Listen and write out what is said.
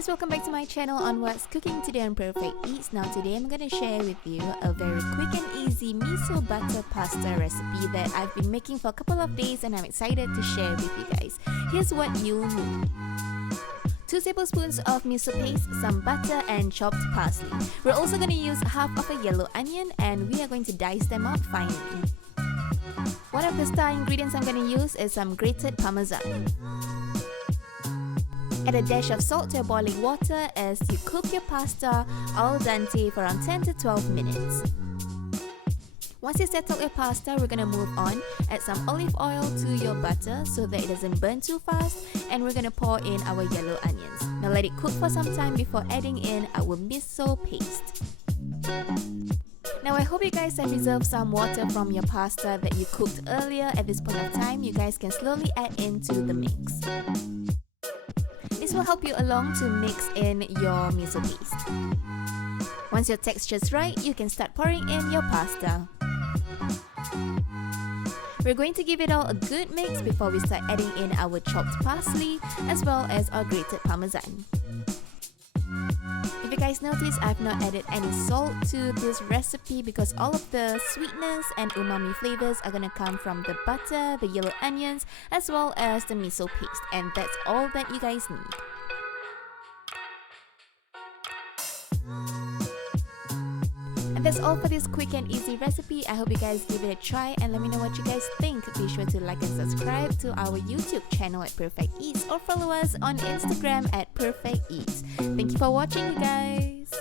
guys, welcome back to my channel on What's Cooking Today on Perfect Eats. Now today I'm going to share with you a very quick and easy miso butter pasta recipe that I've been making for a couple of days and I'm excited to share with you guys. Here's what you'll need. 2 tablespoons of miso paste, some butter and chopped parsley. We're also going to use half of a yellow onion and we are going to dice them up finely. One of the star ingredients I'm going to use is some grated parmesan. Add a dash of salt to your boiling water as you cook your pasta al dente for around 10 to 12 minutes. Once you settle your pasta, we're going to move on. Add some olive oil to your butter so that it doesn't burn too fast, and we're going to pour in our yellow onions. Now let it cook for some time before adding in our miso paste. Now I hope you guys have reserved some water from your pasta that you cooked earlier. At this point of time, you guys can slowly add into the mix. This will help you along to mix in your miso paste. Once your texture's right, you can start pouring in your pasta. We're going to give it all a good mix before we start adding in our chopped parsley as well as our grated parmesan. If you guys notice, I've not added any salt to this recipe because all of the sweetness and umami flavors are going to come from the butter, the yellow onions, as well as the miso paste, and that's all that you guys need. And that's all for this quick and easy recipe. I hope you guys give it a try and let me know what you guys think. Be sure to like and subscribe to our YouTube channel at Perfect Eats or follow us on Instagram at Perfect Eats. Thank you for watching, you guys.